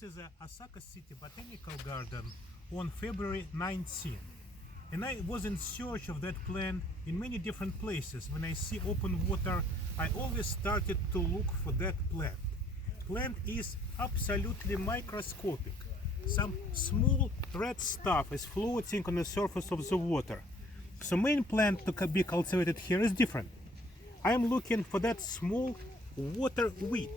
This is a Osaka City Botanical Garden on February 19. And I was in search of that plant in many different places. When I see open water, I always started to look for that plant. Plant is absolutely microscopic. Some small red stuff is floating on the surface of the water. So main plant to be cultivated here is different. I am looking for that small water weed.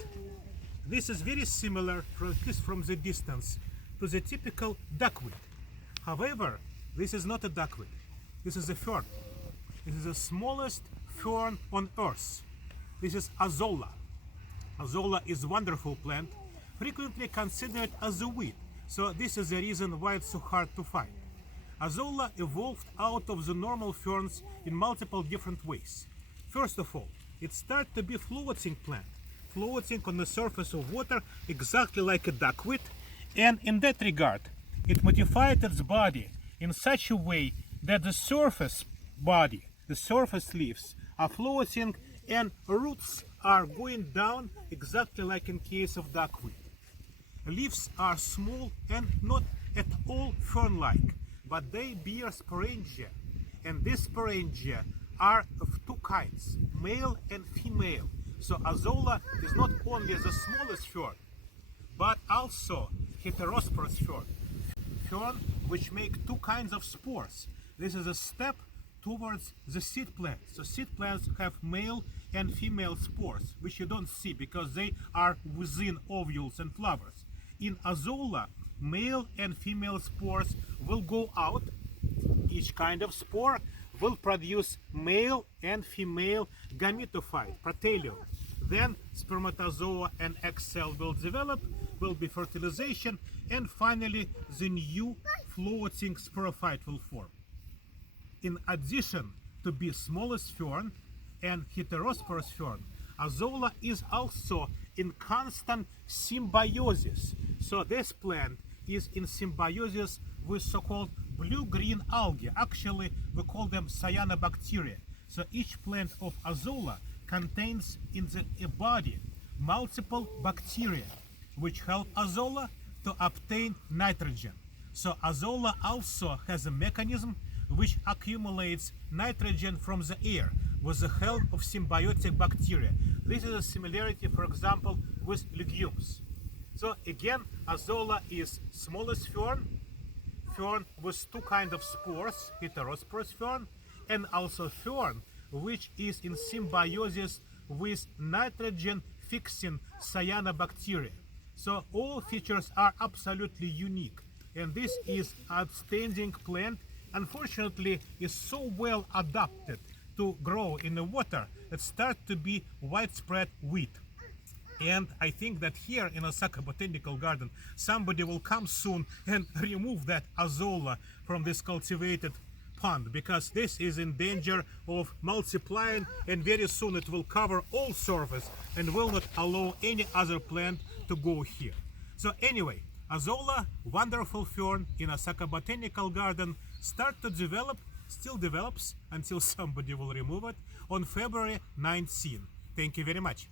This is very similar, from the distance, to the typical duckweed. However, this is not a duckweed. This is a fern. This is the smallest fern on earth. This is Azolla. Azolla is a wonderful plant, frequently considered as a weed. So this is the reason why it's so hard to find. Azolla evolved out of the normal ferns in multiple different ways. First of all, it started to be a floating plant, floating on the surface of water exactly like a duckweed, and in that regard, it modified its body in such a way that the surface body, the surface leaves, are floating and roots are going down exactly like in case of duckweed. Leaves are small and not at all fern-like, but they bear sporangia, and these sporangia are of two kinds, male and female. So Azolla is not only the smallest fern, but also heterosporous fern. Fern which make two kinds of spores. This is a step towards the seed plants. So seed plants have male and female spores, which you don't see because they are within ovules and flowers. In Azolla, male and female spores will go out. Each kind of spore will produce male and female gametophyte, protelium. Then spermatozoa and egg cell will develop, will be fertilization, and finally the new floating sporophyte will form. In addition to be smallest fern and heterosporous fern, Azolla is also in constant symbiosis. So this plant is in symbiosis with so-called blue-green algae. Actually, we call them cyanobacteria. So each plant of Azolla contains in the body multiple bacteria which help Azolla to obtain nitrogen. So Azolla also has a mechanism which accumulates nitrogen from the air with the help of symbiotic bacteria. This is a similarity, for example, with legumes. So again, Azolla is smallest fern, fern with two kinds of spores, heterosporous fern, and also fern which is in symbiosis with nitrogen-fixing cyanobacteria. So all features are absolutely unique, and this is outstanding plant. Unfortunately, is so well adapted to grow in the water that start to be widespread weed. And I think that here in Osaka Botanical Garden, somebody will come soon and remove that Azolla from this cultivated pond, because this is in danger of multiplying, and very soon it will cover all surface and will not allow any other plant to go here. So anyway, Azolla, wonderful fern in Osaka Botanical Garden, start to develop, still develops until somebody will remove it on February 19. Thank you very much.